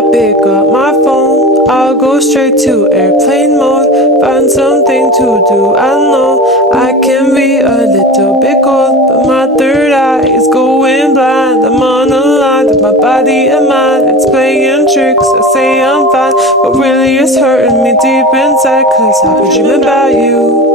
not pick up my phone, I'll go straight to airplane mode. Find something to do. I know I can be a little bit cold, but my third eye is going blind. I'm on a line with my body and mind. It's playing tricks. I say I'm fine, but really it's hurting me deep inside. 'Cause I've been dreaming about you.